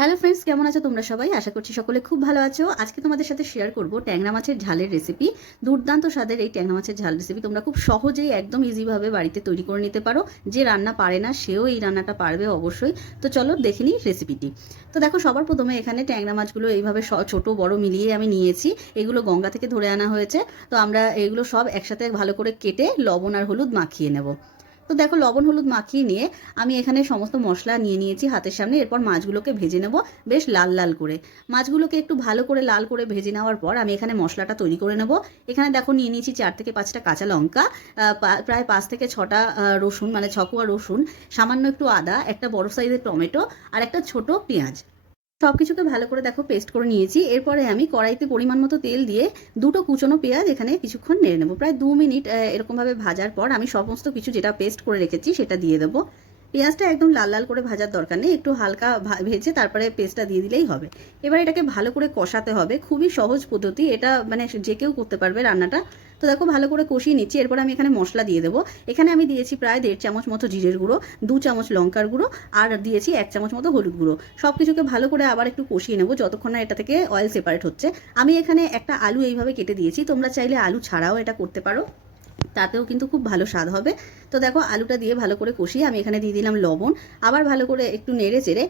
Hello friends কেমন আছো তোমরা সবাই? আশা করছি সকলে খুব ভালো আছো। আজকে তোমাদের সাথে শেয়ার করব ট্যাংরা মাছের ঝালের রেসিপি দুর্দান্ত স্বাদের এই ট্যাংরা মাছের ঝাল রেসিপি তোমরা খুব সহজেই একদম ইজিভাবে বাড়িতে তৈরি করে নিতে পারো। যে রান্না পারে না, সেও এই রান্নাটা পারবে অবশ্যই। তো চলো দেখে নিই রেসিপিটি তো দেখো, সবার প্রথমে এখানে ট্যাংরা মাছগুলো এইভাবে ছোট, বড় মিলিয়ে আমি নিয়েছি। এগুলো গঙ্গা থেকে ধরে আনা হয়েছে। তো আমরা এগুলো সব একসাথে ভালো করে কেটে লবণ আর হলুদ মাখিয়ে নেব। তো দেখো লবণ, হলুদ মাখিয়ে নিয়ে আমি এখানে সমস্ত মশলা নিয়ে নিয়েছি হাতের সামনে। এরপর মাছগুলোকে ভেজে নেব বেশ লাল লাল করে। মাছগুলোকে একটু ভালো করে লাল করে ভেজে নেওয়ার পর আমি এখানে মশলাটা তৈরি করে নেব। এখানে দেখো নিয়ে নিয়েছি চার থেকে পাঁচটা কাঁচা লঙ্কা প্রায় পাঁচ থেকে ছটা রসুন মানে ছকুয়া রসুন, সামান্য একটু আদা, একটা বড় সাইজের টমেটো আর একটা ছোট পেঁয়াজ। সব কিছুকে ভালো করে দেখো পেস্ট করে নিয়েছি। এরপরে আমি কড়াইতে পরিমাণ মতো তেল দিয়ে দুটো কুচনো পেঁয়াজ এখানে কিছুক্ষণ নেড়ে নেব। প্রায় দু মিনিট এরকমভাবে ভাজার পর আমি সমস্ত কিছু যেটা পেস্ট করে রেখেছি সেটা দিয়ে দেবো। পেঁয়াজটা একদম লাল লাল করে ভাজার দরকার নেই, একটু হালকা ভেজে তারপরে পেস্টটা দিয়ে দিলেই হবে। এবার এটাকে ভালো করে কষাতে হবে, খুবই সহজ পদ্ধতি, এটা মানে যে কেউ করতে পারবে রান্নাটা। তো দেখো ভালো করে কষিয়ে নিচ্ছি, এরপর আমি এখানে মশলা দিয়ে দেবো। এখানে আমি দিয়েছি প্রায় দেড় চামচ মতো জিরের গুঁড়ো, দু চামচ লঙ্কার গুঁড়ো, আর দিয়েছি এক চামচ মতো হলুদ গুঁড়ো। সব কিছুকে ভালো করে আবার একটু কষিয়ে নেব, যতক্ষণ না এটা থেকে অয়েল সেপারেট হচ্ছে। আমি এখানে একটা আলু এইভাবে কেটে দিয়েছি, তোমরা চাইলে আলু ছাড়াও এটা করতে পারো। তাতেও কিন্তু খুব ভালো স্বাদ হবে। তো দেখো, আলুটা দিয়ে ভালো করে কষিয়ে আমি এখানে দিয়ে দিলাম লবণ। আবার ভালো করে একটু নেড়ে চেড়ে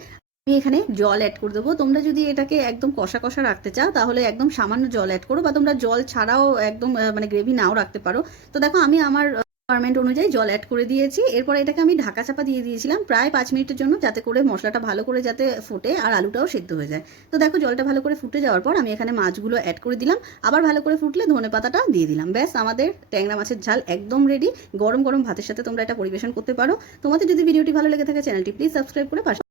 আমি এখানে জল অ্যাড করে দেবো। তোমরা যদি এটাকে একদম কষা কষা রাখতে চাও, তাহলে একদম সামান্য জল অ্যাড করো বা তোমরা জল ছাড়াও একদম মানে গ্রেভি নাও রাখতে পারো। তো দেখো, আমি আমার রিকোয়ারমেন্ট অনুযায়ী জল অ্যাড করে দিয়েছি। এরপর এটাকে আমি ঢাকা চাপা দিয়ে দিয়েছিলাম প্রায় পাঁচ মিনিটের জন্য যাতে করে মশলাটা ভালো করে যাতে ফুটে আর আলুটাও সেদ্ধ হয়ে যায়। তো দেখো জলটা ভালো করে ফুটে যাওয়ার পর আমি এখানে মাছগুলো অ্যাড করে দিলাম। আবার ভালো করে ফুটলে ধনে পাতাটা দিয়ে দিলাম। ব্যাস, আমাদের ট্যাংরা মাছের ঝাল একদম রেডি গরম গরম ভাতের সাথে তোমরা এটা পরিবেশন করতে পারো। তোমাদের যদি ভিডিওটি ভালো লেগে থাকে, চ্যানেলটি প্লিজ সাবস্ক্রাইব করে পাশে